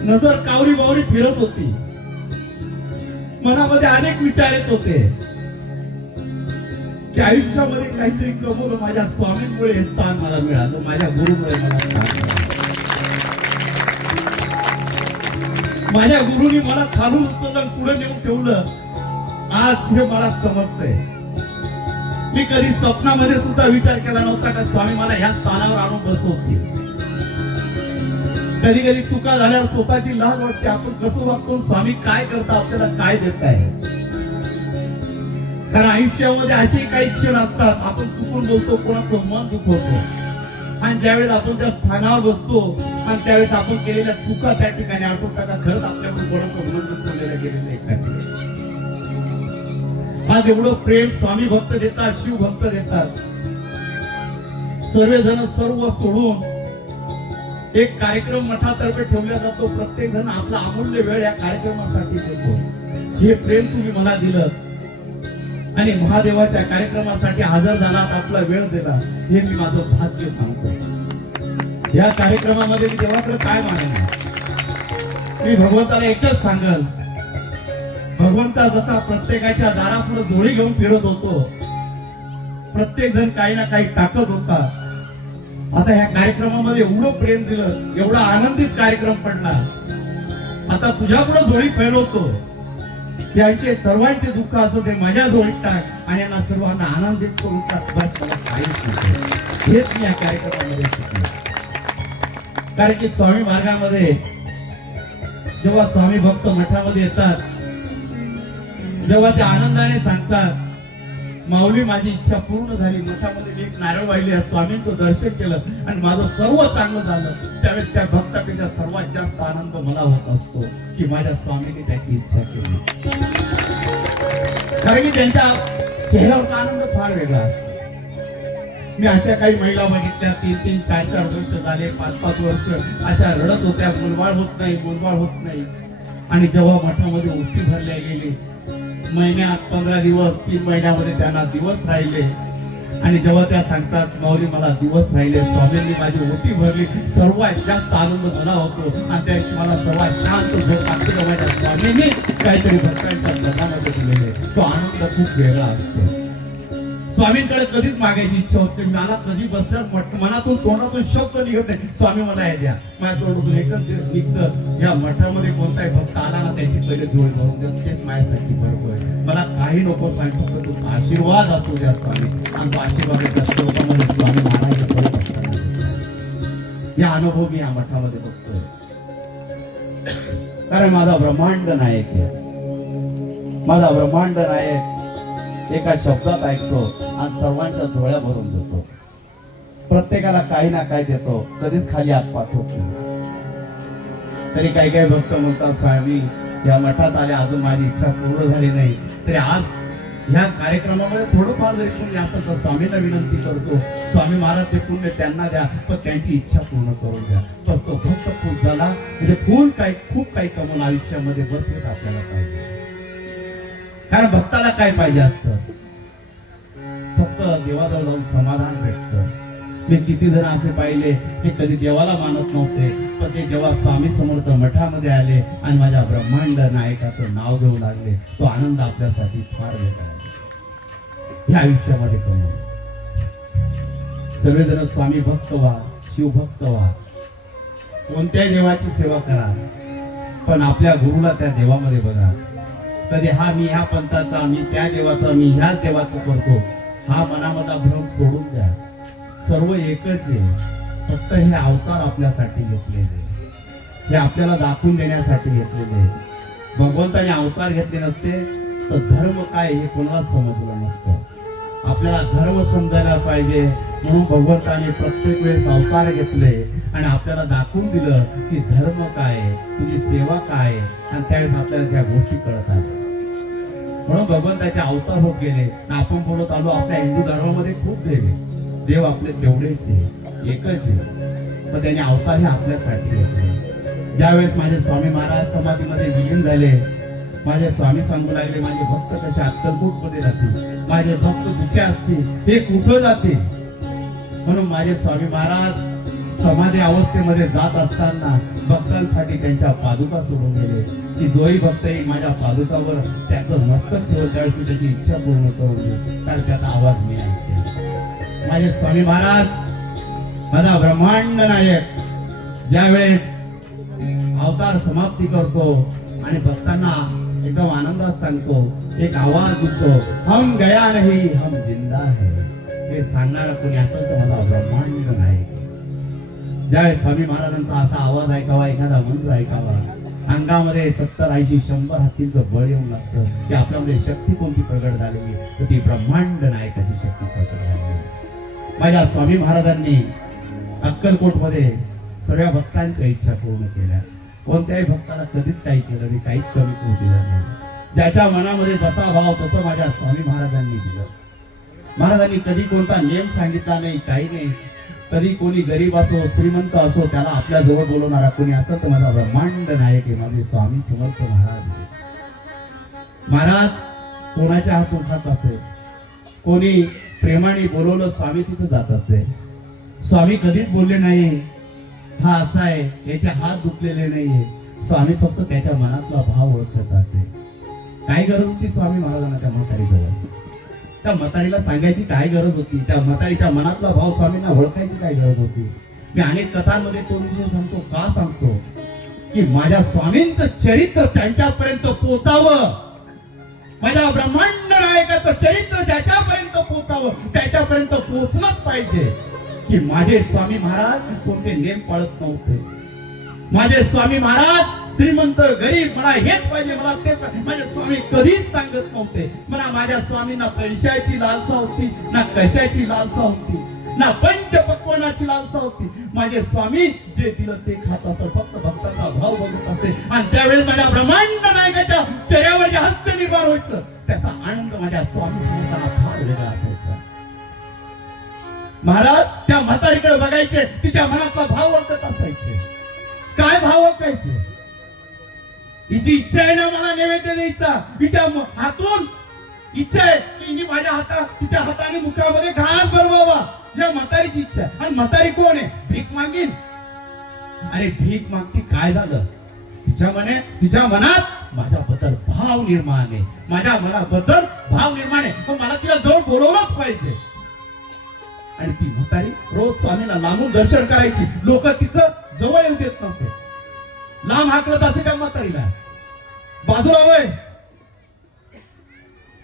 नजर कावरी बावरी फिरत होती. मनामध्ये अनेक विचार येत होते की आयुष्यामध्ये काहीतरी कमवलं. माझ्या स्वामींमुळे हे स्थान मला मिळालं, माझ्या गुरुमुळे मला स्थान मिळालं. माझ्या गुरुनी मला खालून उचललं, पुढे नेऊन ठेवलं. आज हे मला समजतंय. मी कधी स्वप्नामध्ये सुद्धा विचार केला नव्हता का स्वामी मला ह्या स्थानावर आणून बसवतील. कधी कधी चुका झाल्यावर स्वतःची लाज वाटते. आपण कसं वागतो, स्वामी काय करता, आपल्याला काय देत आहे. कारण आयुष्यामध्ये असे काही क्षण असतात, आपण चुकून बोलतो, कोणाचं मन दुखवतो. आणि ज्यावेळेस आपण त्या स्थानावर बसतो आणि त्यावेळेस आपण केलेल्या चुका त्या ठिकाणी आठवतात का खरंच आपल्याकडून कोणाचं मन दुखवलेलं गेलेलं आहे. आज एवढं प्रेम स्वामी भक्त देतात, शिव भक्त देतात. सर्वजण सर्व सोडून एक कार्यक्रम मठातर्फे ठेवला जातो. प्रत्येक जण आपला अमूल्य वेळ या कार्यक्रमासाठी देतो. हे प्रेम तुम्ही मला दिलं आणि महादेवाच्या कार्यक्रमासाठी हजर झालात, आपला वेळ दिला, हे मी माझं भाग्य सांगतो. या कार्यक्रमामध्ये मी देवाकडे काय मागेन, मी भगवंताला एकच सांगल. भगवंता जसा प्रत्येकाच्या दारापुढे जोडी घेऊन फिरत होतो, प्रत्येक जण काही ना काही टाकत होता. आता ह्या कार्यक्रमामध्ये एवढं प्रेम दिलं, एवढा आनंदित कार्यक्रम पडला. आता तुझ्या पुढे जोडी फिरवतो. त्यांचे सर्वांचे दुःख असं ते माझ्या जोडीत टाक आणि यांना सर्वांना आनंदित करून टाक. बस मला काहीच नाही. हेच मी या कार्यक्रमामध्ये शिकलो. कारण की स्वामी मार्गामध्ये जेव्हा स्वामी भक्त मठामध्ये येतात, जेव्हा ते आनंदाने सांगतात माऊली माझी इच्छा पूर्ण झाली, मठामध्ये मी एक नारळ वाहिले, स्वामींचं दर्शन केलं आणि माझं सर्व चांगलं झालं, त्यावेळेस त्या भक्तापेक्षा सर्वात जास्त आनंद मला होत असतो की माझ्या स्वामींनी त्याची इच्छा केली. कारण की त्यांच्या चेहऱ्यावरचा आनंद फार वेगळा. मी अशा काही महिला बघितल्या 3-3, 4-4 वर्ष झाले, 5-5 वर्ष अशा रडत होत्या, मुलबाळ होत नाही. आणि जेव्हा मठामध्ये उलटी भरल्या गेली, महिन्यात 15 दिवस, 3 महिन्यामध्ये त्यांना दिवस राहिले आणि जेव्हा त्या सांगतात माऊली मला दिवस राहिले, स्वामींनी माझी ओटी भरली, सर्वात जास्त आनंद मला होतो आणि त्याशी मला सर्वात शांत झोप लागते. माझ्या स्वामींनी काहीतरी भक्तांच्या मनामध्ये दिलेले, तो आनंद खूप वेगळा असतो. स्वामींकडे कधीच मागायची इच्छा होते. मला कधी बसल्यावर मनातून तोंडातून शब्द निघत नाही, स्वामी मला हे द्या. माझ्या तोंडातून एकच निघतं, या मठामध्ये कोणताही भक्त आला ना त्याची पहिले जोड भरून देत, तेच माझ्यासाठी बरोबर आहे. मला काही नको सांगतो तर तुमचा आशीर्वाद असू द्या स्वामी. आणि तो आशीर्वादाच्या श्लोकामध्ये स्वामी महाराज या अनुभव मी या मठामध्ये बघतोय. कारण माझा ब्रह्मांड नायक आहे. माझा ब्रह्मांड नायक एका शब्दात ऐकतो आणि सर्वांच्या डोळ्या भरून देतो. प्रत्येकाला काही ना काही देतो, कधीच खाली हात पाठवतो. तरी काही काही भक्त म्हणतात स्वामी या मठात आले, अजून माझी इच्छा पूर्ण झाली नाही. तरी आज ह्या कार्यक्रमामध्ये थोडंफार जरी पुण्य असतं तर स्वामींना विनंती करतो, स्वामी महाराज ते पुण्य त्यांना द्या, पण त्यांची इच्छा पूर्ण करून द्या. बस तो भक्त पूज झाला म्हणजे खूप काही कमवून आयुष्यामध्ये बसलेत आपल्याला पाहिजे. कारण भक्ताला काय पाहिजे असतं, फक्त देवाजवळ जाऊन समाधान भेटतं. मी किती जण असे पाहिले की कधी देवाला मानत नव्हते, पण ते जेव्हा स्वामी समर्थ मठामध्ये आले आणि माझ्या ब्रह्मांड नायकाचं नाव घेऊ लागले, तो आनंद आपल्यासाठी फार वेगळा आहे. ह्या आयुष्यामध्ये कमवून सर्वजण स्वामी भक्त व्हा, शिवभक्त व्हा, कोणत्याही देवाची सेवा करा, पण आपल्या गुरुला त्या देवामध्ये बघा. कधी हा मी ह्या पंथाचा, मी त्या देवाचा, मी ह्याच देवाचं करतो, हा मनामधला भ्रम सोडून द्या. सर्व एकच आहे, फक्त हे अवतार आपल्यासाठी घेतलेले, हे आपल्याला दाखवून देण्यासाठी घेतलेले. भगवंताने अवतार घेतले नसते तर धर्म काय हे कोणाला समजलं नसतं. आपल्याला धर्म समजायला पाहिजे म्हणून भगवंताने प्रत्येक वेळेस अवतार घेतले आणि आपल्याला दाखवून दिलं की धर्म काय आहे, तुझी सेवा काय आहे, आणि त्यावेळेस आपल्याला त्या गोष्टी कळत आल्या. म्हणून भगवंताचे अवतार होत गेले. आपण बोलत आलो आपल्या हिंदू धर्मामध्ये खूप देव आहे, देव आपले तेवढेच आहे, एकच आहे, पण त्याने अवतार हे आपल्यासाठी घेतले. ज्यावेळेस माझे स्वामी महाराज समाधीमध्ये विलीन झाले, माझे स्वामी सांगू लागले माझे भक्त कसे अक्कलकोट मध्ये राहतील, माझे भक्त कुठे असतील, हे कुठं जातील. म्हणून माझे स्वामी महाराज समाधी अवस्थेमध्ये जात असताना भक्तांसाठी त्यांच्या पादुका सोडून गेले की जोही भक्त येईल माझ्या पादुकावर त्याचं मस्तक ठेवून त्यावेळी त्याची इच्छा पूर्ण करून दे, कारण त्याचा आवाज मी ऐकते. माझे स्वामी महाराज माझा ब्रह्मांड नायक ज्यावेळेस अवतार समाप्ती करतो आणि भक्तांना एकदम आनंदात सांगतो, एक आवाज उठतो, हम गया नहीं हम जिंदा है. हे सांगणारा कोणी असेल तर माझा ब्रह्मांड नायक. ज्यावेळेस स्वामी महाराजांचा असा आवाज ऐकावा, एखादा मंत्र ऐकावा, अंगामध्ये 70, 80, 100 हत्तींचं बळ येऊन लागतं की आपल्यामध्ये शक्ती कोणती प्रगट झालेली तर ती ब्रह्मांड नायकाची शक्ती प्रगट झाली. माझ्या स्वामी महाराजांनी अक्कलकोट मध्ये सगळ्या भक्तांच्या इच्छा पूर्ण केल्या. कोणत्याही भक्ताला कधीच काही केलं नाही, काहीच कमी करू दिलं नाही. ज्याच्या मनामध्ये जसा भाव तसं माझ्या स्वामी महाराजांनी दिलं. महाराजांनी कधी कोणता नियम सांगितला नाही, काही नाही. कधी कोणी गरीब असो श्रीमंत असो त्याला आपल्या जवळ बोलवणारा कोणी असं तर माझा ब्रह्मांड नायक आहे माझे स्वामी समर्थ महाराज. महाराज कोणाच्या हातून खात असे, कोणी प्रेमाने बोलवलं स्वामी तिथं जात असते. स्वामी कधीच बोलले नाही हा असा आहे, याचे हात दुखलेले नाहीये. स्वामी फक्त त्याच्या मनातला भाव ओळखत असे. काय गरज होती स्वामी महाराजांना त्या म्हातारी जवळ, त्या म्हातारीला सांगायची काय गरज होती, त्या म्हातारीच्या मनातला भाव स्वामींना ओळखायची काय गरज होती. मी अनेक कथांमध्ये तो विषय सांगतो, का सांगतो की माझ्या स्वामींचं चरित्र त्यांच्यापर्यंत पोचावं, माझ्या ब्रह्मांड नायकाचं चरित्र ज्याच्यापर्यंत पोचावं त्याच्यापर्यंत पोचलंच पाहिजे. की माझे स्वामी महाराज कोणते नेम पाळत नव्हते. माझे स्वामी महाराज श्रीमंत गरीब मला हेच पाहिजे मला तेच पाहिजे, माझे स्वामी कधीच सांगत नव्हते. मला माझ्या स्वामींना पैशाची लालसा होती ना कशाची लालसा होती ना पंचपक्वानाची लालसा होती. माझे स्वामी जे दिलं ते खात असत, फक्त भक्ताचा भाव बघत असे. आणि त्यावेळेस माझ्या ब्रह्मांड नायकाच्या चेहऱ्यावर जे हास्य निर्माण व्हायचं त्याचा आनंद माझ्या स्वामी समर्थांना फार वेगळा असायचा. महाराज त्या म्हातारीकडे बघायचे, तिच्या मनातला भाव ओळखत असायचे. काय भाव ओळखायचे, हिची इच्छा आहे ना मला नैवेद्य द्यायचा, हिच्या हातून इच्छा आहे की माझ्या तिच्या हाताने मुखामध्ये घास भरवावा, या म्हातारीची इच्छा. आणि म्हातारी कोण आहे, भीक मागीन. अरे भीक मागती काय झालं, तिच्या मनात माझ्याबद्दल भाव निर्माण आहे, माझ्या मनाबद्दल भाव निर्माण आहे, पण मला तिला जवळ बोलवलंच पाहिजे. आणि ती म्हातारी रोज स्वामीला लांबून दर्शन करायची. लोक तिचं जवळ येऊ देत नव्हते, लांब हाकलत असे त्या म्हातारीला, बाजूला वय,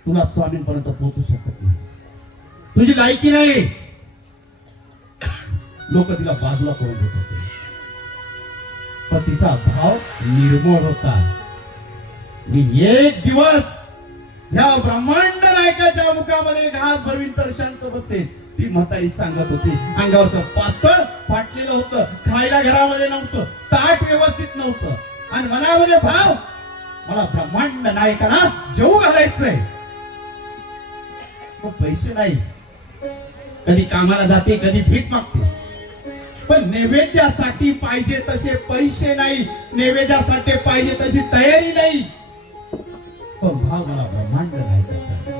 तुला स्वामींपर्यंत पोहोचू शकत नाही, तुझी लायकी नाही. लोक तिला बाजूला करून देत होते, पण तिचा भाव निर्मळ होता. मी एक दिवस या ब्रह्मांड नायकाच्या मुखामध्ये घास भरवीन तर शांत बसेल. ती म्हातारी सांगत होती. अंगावरचं पातळ फाटलेलं होतं, खायला घरामध्ये नव्हतं, ताट व्यवस्थित नव्हतं, आणि मनामध्ये भाव मला ब्रह्मांड नायकाला जेवू घालायचंय. पैसे नाही, कधी कामाला जाते कधी भीक मागते, पण नैवेद्यासाठी पाहिजे तसे पैसे नाही, नैवेद्यासाठी पाहिजे तशी तयारी नाही, पण भाव मला ब्रह्मांड नायकाचा.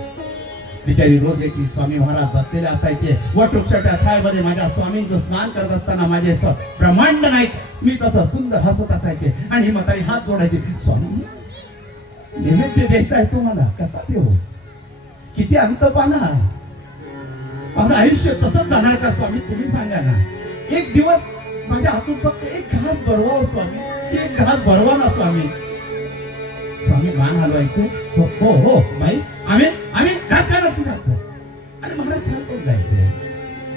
बिचारी रोजेची स्वामी महाराज बसलेले असायचे वटवृक्षाच्या छायेमध्ये. माझ्या स्वामींचं स्नान करत असताना माझे ब्रह्मांड नायक मी तसं सुंदर हसत असायचे आणि ही म्हातारी हात जोडायची, स्वामी नैवेद्य द्यायचा आहे तुम्हाला, कसा देऊ, किती अंतपाना, माझं आयुष्य तसंच जाणार का स्वामी, तुम्ही सांगा ना. एक दिवस माझ्या हातून फक्त एक घास भरवा स्वामी, एक घास भरवा ना स्वामी. स्वामी मान हलवायचे. हो हो हो माई, आम्ही घास खाणार तुझ्या हातचा. अरे महाराज शांत होऊन जायचे.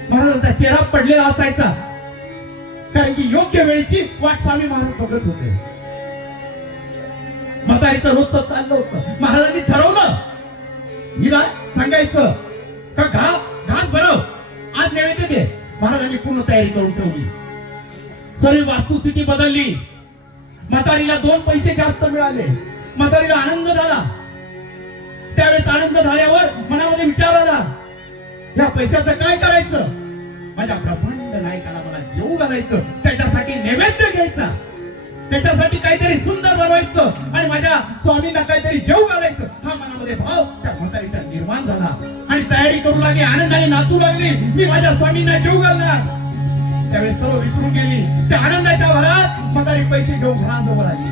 महाराजांचा चेहरा पडलेला असायचा, कारण की योग्य वेळची वाट स्वामी महाराज बघत होते. म्हातारीचं रोजचं चाललं होतं. महाराजांनी ठरवलं हिला सांगायचं का घास भरव, आज नैवेद्य दे. महाराजांनी पूर्ण तयारी करून ठेवली. सर्व वास्तुस्थिती बदलली. म्हातारीला 2 पैसे जास्त मिळाले. म्हातारीला आनंद झाला. त्यावेळेस आनंद झाल्यावर मनामध्ये विचार आला, या पैशाचं काय करायचं? माझ्या ब्रह्मांड नायकाला मला जेवू घालायचं, त्याच्यासाठी नैवेद्य घ्यायचा, त्याच्यासाठी काहीतरी सुंदर बनवायचं आणि माझ्या स्वामींना काहीतरी जेवू घालायचं. हा मनामध्ये भाव त्या म्हातारीचा निर्माण झाला आणि तयारी करू लागली. आनंदाने नाचू लागली, मी माझ्या स्वामींना जेवू घालणार. त्यावेळेस सर्व विसरून गेली. त्या आनंदाच्या भरात म्हातारी पैसे घेऊन घराजवळ आली.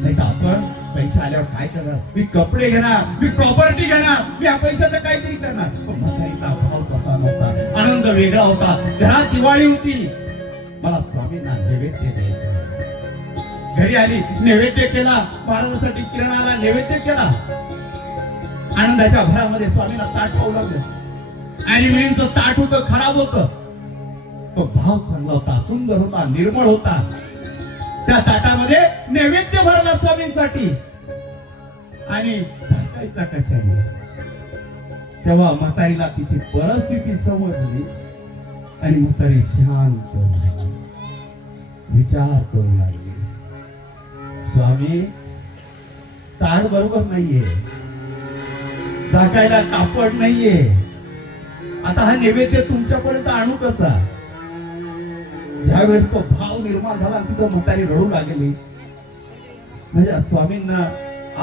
नाही तर आपण पैसे आल्यावर काय करणार? मी कपडे घेणार, मी प्रॉपर्टी घेणार, मी या पैशाचं काहीतरी करणार. पण म्हातारीचा भाव तसा नव्हता. आनंद वेगळा होता. घरात दिवाळी होती. मला स्वामींना नैवेद्य द्यायचं. घरी आली, नैवेद्य केला. महाराजांसाठी किरणाला नैवेद्य केला. आनंदाच्या भरामध्ये स्वामींना ताट खाऊ लागलं. ऍल्युमिनियमचं ताट होतं, खराब होतं. तो भाव चांगला होता, सुंदर होता, निर्मळ होता. त्या ताटामध्ये नैवेद्य भरला स्वामींसाठी आणि झाकायचा कशाने? तेव्हा म्हातारीला तिची परिस्थिती समजली आणि म्हातारी शांत झाली, विचार करू लागली. स्वामी, ताट बरोबर नाहीये, झाकायला कापड नाहीये. आता हा नैवेद्य तुमच्यापर्यंत आणू कसा? ज्यावेळेस तो भाव निर्माण झाला तिथं म्हातारी रडू लागली. म्हणजे स्वामींना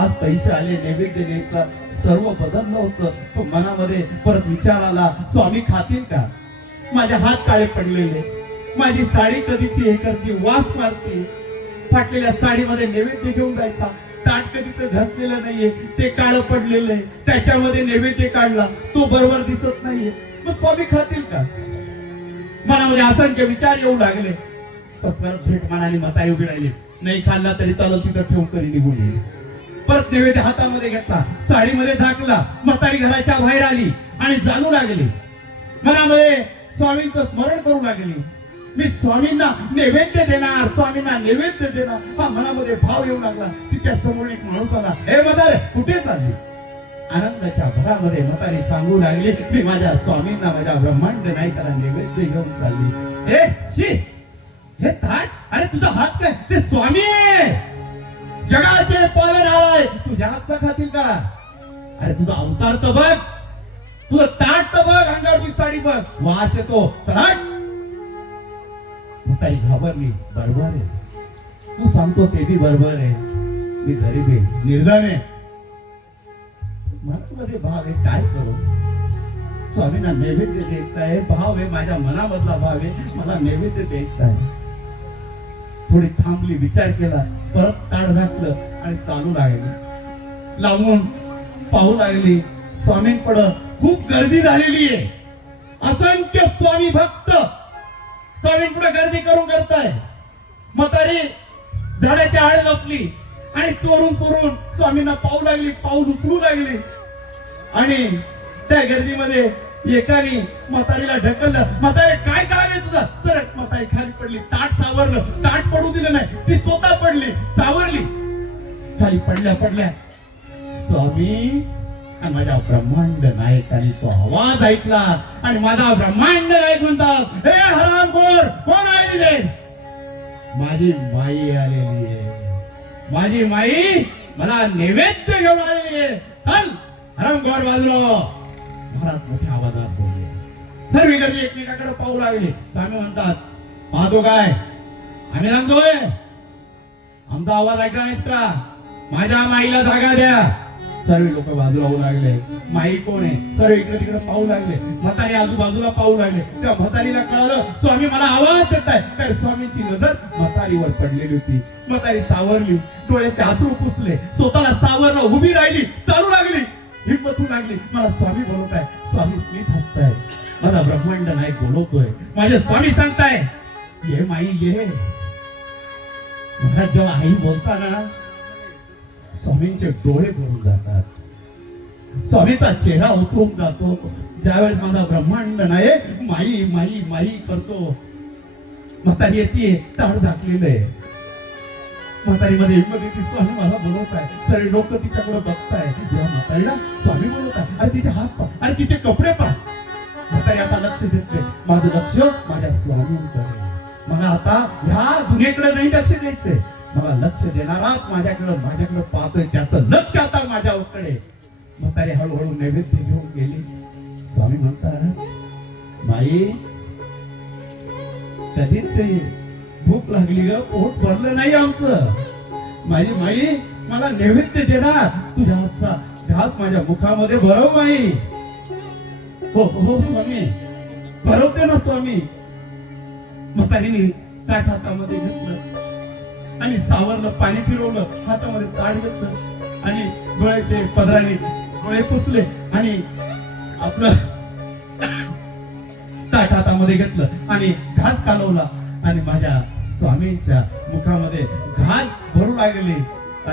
आज पैसे आले, नैवेद्य द्यायचा, सर्व बदललं होतं. पण मनामध्ये परत विचार आला, स्वामी खातील का? माझे हात काळे पडलेले, माझी साडी कधीची हे करते, वास मारते. फाटलेल्या साडीमध्ये नैवेद्य घेऊन जायचा. ताट कधीच घासलेलं नाहीये, ते काळं पडलेलं, त्याच्यामध्ये नैवेद्य काढला, तो बरोबर दिसत नाहीये. मग स्वामी खातील का? मनामध्ये असंख्य विचार येऊ लागले. तर परत थेट मनाने म्हातारी उभी राहिली. नाही खाल्ला तरी चालत, तिथं ठेवून तरी निघून गेली. परत नैवेद्य हातामध्ये घेतला, साडीमध्ये झाकला. म्हातारी घराच्या बाहेर आली आणि जाणू लागली. मनामध्ये स्वामींचं स्मरण करू लागली. मी स्वामींना नैवेद्य देणार, स्वामींना नैवेद्य देणार, हा मनामध्ये भाव येऊ लागला. तिच्या समोर एक माणूस आला. हे म्हातारे, कुठे चालली? आनंदाच्या भरामध्ये म्हातारी सांगू लागली, मी माझ्या स्वामींना, माझ्या ब्रह्मांड नायकाला नैवेद्य घेऊन चालली. ए शी, हे ताट, अरे तुझा हात काय? ते स्वामी आहे, जगाचे पालनहार, तुझ्या हातचा खातील का? अरे तुझा अवतार तर बघ, तुझं ताट तर बघ, अंगावरची साडी बघ, वास येतो. ताट. म्हातारी घाबरली. बरोबर आहे, तू सांगतो ते बी बरोबर आहे. मी गरीब आहे, निर्धन आहे, मनामध्ये भाव आहे, काय करू? स्वामींना नैवेद्य द्यायचा आहे, भाव आहे, माझ्या मनामधला भाव आहे, मला नैवेद्य द्यायचा आहे. थोडी थांबली, विचार केला, परत ताट घातलं आणि चालू लागली. लांबून पाहू लागली. स्वामींकडं खूप गर्दी झालेली आहे. असंख्य स्वामी भक्त स्वामींपुढे गर्दी करून करताय. म्हातारी झाडाच्या आड लपली आणि चोरून चोरून स्वामींना पाहू लागली, पाऊल उचलू लागली. आणि त्या गर्दीमध्ये एकाने म्हातारीला ढकललं. म्हातारी, काय काम आहे तुझं? सरक. म्हातारी खाली पडली. ताट सावरलं, ताट पडू दिलं नाही, ती स्वतः पडली, सावरली. खाली पडल्या पडल्या स्वामी आणि माझ्या ब्रह्मांड नायकाने तो आवाज ऐकला आणि माझा ब्रह्मांड नायक म्हणतात, हे हरामखोर, कोण आहे रे? माझी माई आलेली आहे, माझी माई मला नैवेद्य घेऊन आलेली आहे. चल हरामखोर बाजूला. महाराज मोठ्या आवाजात बोलले. सर्व गर्दी एकमेकाकडे पाहू लागले. स्वामी म्हणतात, पाहतो काय? आम्ही सांगतोय, आमचा आवाज ऐकला नाहीत का? माझ्या माईला जागा द्या. सर्व लोक बाजूला होऊ लागले. माई कोण आहे? सर्व इकडे तिकडे पाहू लागले. म्हातारी आजूबाजूला पाहू लागले. तेव्हा म्हातारीला कळलं, स्वामी मला आवाज देताय. तर स्वामींची नजर म्हातारीवर पडलेली होती. म्हातारी सावरली, डोळ्याचे अश्रू पुसले, स्वतःला सावरलं, उभी राहिली, चालू लागली, हिंमत होऊ लागली. मला स्वामी बोलवताय, स्वामी स्मित हसताय, मला माझा ब्रह्मांड नायक बोलवतोय. माझे स्वामी सांगताय ये माई ये. मला जेव्हा आई बोलताना स्वामींचे डोळे भरून जातात, स्वामीचा चेहरा उतरून जातो. ज्यावेळेस माझा ब्रह्मांड नायक माई माई माई करतो. म्हातारी येते, ताड दाखलेलं आहे. म्हातारीमध्ये हिंमत येते, स्वामी मला बोलवताय. सगळे लोक तिच्याकडे बघताय. या म्हातारीला स्वामी बोलवताय. अरे तिचे हात पा, अरे तिचे कपडे पा. म्हातारी आता लक्ष देते. माझं लक्ष माझ्या स्वामींकडे. मला आता ह्या दुनियेकडे नाही लक्ष द्यायचंय. मला लक्ष देणाराच माझ्याकडे पाहतोय. त्याचं लक्ष आता माझ्याकडे. म्हातारी हळूहळू नैवेद्य घेऊन गेली. स्वामी म्हणतात माई कधीच भूक लागली ग, पोट भरलं नाही आमचं. माझी माई मला नैवेद्य देणार. तुझ्या हातचा घास माझ्या मुखामध्ये भरव माई. हो हो स्वामी, भरवते ना स्वामी. म्हातारीने ताट हातामध्ये घेतलं आणि सावरलं, पाणी फिरवलं, हातामध्ये ताट घेतलं आणि डोळ्याचे पदराने डोळे पुसले आणि आपलं ताट हातामध्ये घेतलं आणि घास कालवला आणि माझ्या स्वामींच्या मुखामध्ये घास भरू लागले.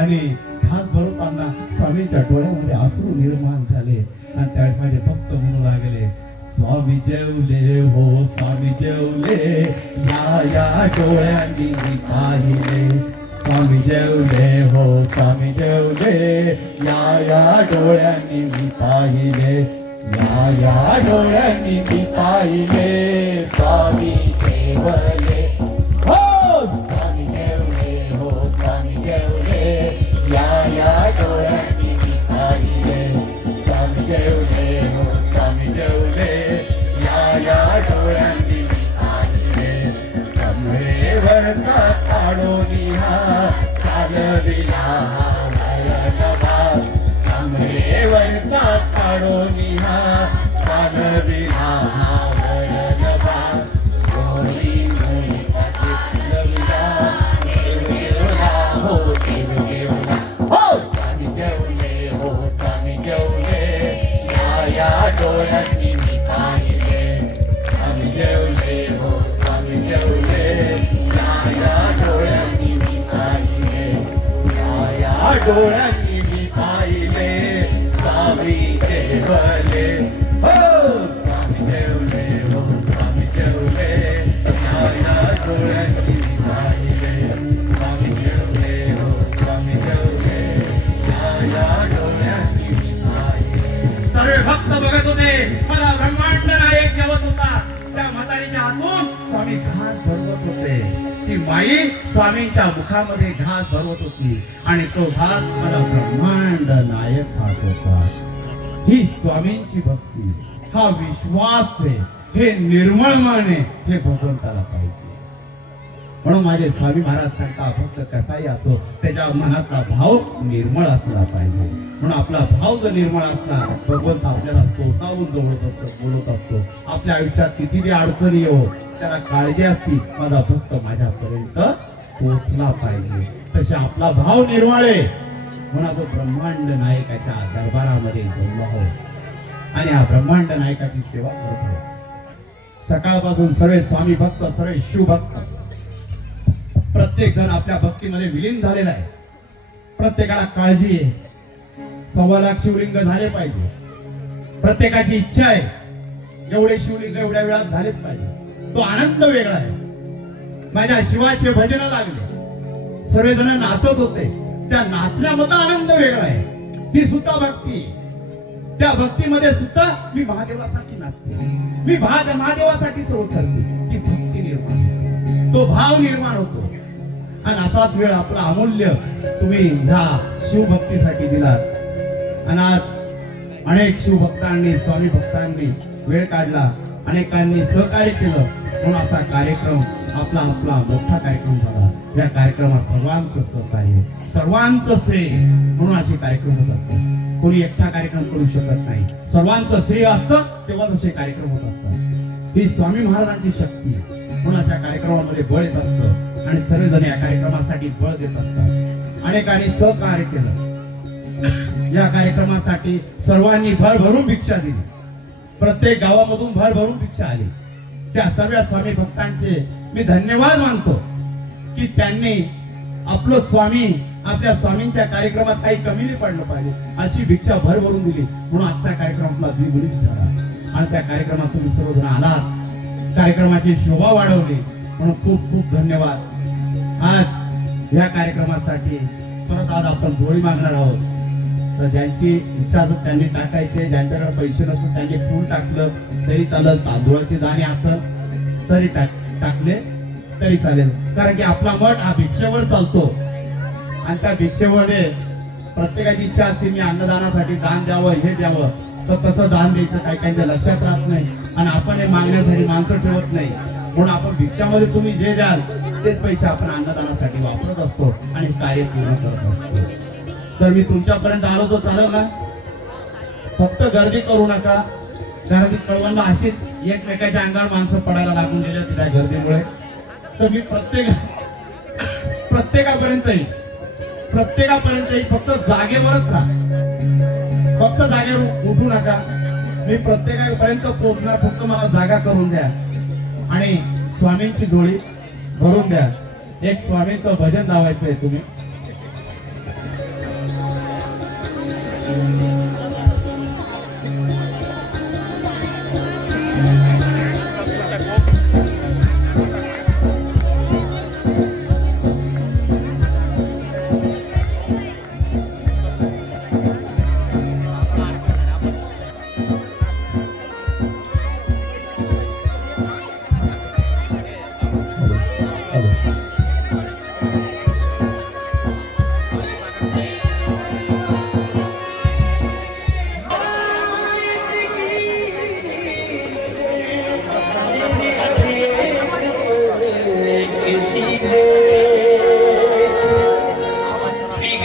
आणि घास भरवताना स्वामींच्या डोळ्यामध्ये अश्रू निर्माण झाले. आणि त्यावेळेस माझे भक्त म्हणू लागले स्वामी जेवले हो, स्वामी जेवले, या डोळ्यांनी मी पाहिले. स्वामी जेवले हो, स्वामी जेवले, या डोळ्यांनी मी पाहिले. या डोळ्यांनी मी पाहिले. स्वामी जेवले हो, स्वामी जेवले हो, स्वामी जेवले, या डोळ्यांनी मी पाहिले. स्वामी जेवले हो, स्वामी जेवले, या डोळ्यांनी मी पाहिले. कमरेवरचा काढोनिहा चालविला डबा. कमरेवरचा काढोनिहा चालविला डबा. गोरी मुलीचा चिरविला, देवदेवला हो, देवदेवला हो. स्वामी जेवले हो, स्वामी जेवले, या डोळ्यांनी मी पाहिले. स्वामी जेवले हो, स्वामी जेवले, या डोळ्यांनी मी पाहिले. या डोळ्यांनी मी पाहिले. स्वामी जेवले हो, स्वामी जेवले हो, स्वामी जेवले, या डोळ्यांनी मी पाहिले. स्वामी जेवले हो, स्वामी जेवले, या डोळ्यांनी मी पाहिले. सर्व भक्त बघत होते. मला ब्रह्मांड नायक जेवत होता. त्या म्हातारीच्या हातून स्वामी घास भरवत होते. ती माई स्वामींच्या मुखामध्ये घास भरवत होती आणि तो घास मला ब्रह्मांड नायक खात होता. ही स्वामींची भक्ती, हा विश्वास आहे, हे निर्मळ मन आहे, हे भगवंताला पाहिजे. म्हणून माझे स्वामी महाराज सांगता भक्त कसाही असो त्याच्या मनातला भाव निर्मळ असला पाहिजे. म्हणून आपला भाव जर निर्मळ असला, भगवंत आपल्याला स्वतःहून बोलत असतो. आपल्या आयुष्यात कितीही अडचणी येऊ, त्याला काळजी असती माझा भक्त माझ्यापर्यंत पोहोचला पाहिजे. तसे आपला भाव निर्मळ आहे म्हणून असं ब्रह्मांड नायकाच्या दरबारामध्ये जमलो आहोत आणि हा ब्रह्मांड नायकाची सेवा करतो. सकाळपासून सर्व स्वामी भक्त, सर्व शिवभक्त, प्रत्येक जण आपल्या भक्तीमध्ये विलीन झालेला आहे. प्रत्येकाला काळजी आहे. 1.25 लाख शिवलिंग झाले पाहिजे. प्रत्येकाची इच्छा आहे एवढे शिवलिंग एवढ्या वेळात झालेच पाहिजे. तो आनंद वेगळा आहे. माझ्या शिवाचे भजन लागले, सर्वजण नाचत होते. त्या नाचण्यामध्ये आनंद वेगळा आहे. ती सुद्धा भक्ती. त्या भक्तीमध्ये सुद्धा मी महादेवासाठी नाचते, मी महादेवासाठी सर्व करते. ती भक्ती निर्माण होते, तो भाव निर्माण होतो. आणि असाच वेळ आपला अमूल्य तुम्ही ह्या शिवभक्तीसाठी दिलात. आणि आज अनेक शिवभक्तांनी, स्वामी भक्तांनी वेळ काढला, अनेकांनी सहकार्य केलं म्हणून असा कार्यक्रम आपला मोठा कार्यक्रम झाला. या कार्यक्रमात सर्वांचं सहकार्य, सर्वांचं श्रेय म्हणून असे कार्यक्रम होत असतात. कोणी एकटा कार्यक्रम करू शकत नाही. सर्वांचं श्रेय असतं तेव्हा तसे कार्यक्रम होत असतात. ही स्वामी महाराजांची शक्ती म्हणून अशा कार्यक्रमामध्ये बळ येत असतं आणि सर्वजण या कार्यक्रमासाठी बळ देत असतात. अनेकांनी सहकार्य केलं. या कार्यक्रमासाठी सर्वांनी भरभरून भिक्षा दिली. प्रत्येक गावामधून भरभरून भिक्षा आली. त्या सर्व स्वामी भक्तांचे मी धन्यवाद मानतो की त्यांनी आपलं स्वामी आपल्या स्वामींच्या कार्यक्रमात काही कमी नाही पडलं पाहिजे अशी भिक्षा भरभरून दिली. म्हणून आजचा कार्यक्रम आपला द्विगुणित झाला आणि त्या कार्यक्रमात तुम्ही सर्वजण आलात, कार्यक्रमाची शोभा वाढवली. म्हणून खूप खूप धन्यवाद. आज या कार्यक्रमासाठी परत आज आपण जोडी मागणार आहोत. तर ज्यांची इच्छा असत त्यांनी टाकायचे, ज्यांच्याकडे पैसे नसत त्यांनी फूल टाकलं तरी चालेल, तांदूळाचे दाणे असत तरी टाकले तरी चालेल. कारण की आपला मठ हा भिक्षेवर चालतो आणि त्या भिक्षेमध्ये प्रत्येकाची इच्छा असते मी अन्नदानासाठी दान द्यावं, हे द्यावं, तर तसं दान द्यायचं काही काहींच्या लक्षात राहत नाही आणि आपण हे मागण्यासाठी माणसं ठेवत नाही. म्हणून आपण भिक्षामध्ये तुम्ही जे द्याल तेच पैसे आपण अन्नदानासाठी वापरत असतो आणि कार्य पूर्ण करत असतो. तर मी तुमच्यापर्यंत आलो तो चालेल ना? फक्त गर्दी करू नका. गर्दी कळवणला अशीच एकमेकाच्या अंगावर माणसं पडायला लागून गेल्या त्या गर्दीमुळे. तर मी प्रत्येकापर्यंत फक्त जागेवरच राहा, फक्त जागेवर उठू नका. मी प्रत्येकापर्यंत पोहोचणार, फक्त मला जागा करून द्या आणि स्वामींची जोडी भरून द्या. एक स्वामींचं भजन लावायचं आहे तुम्ही.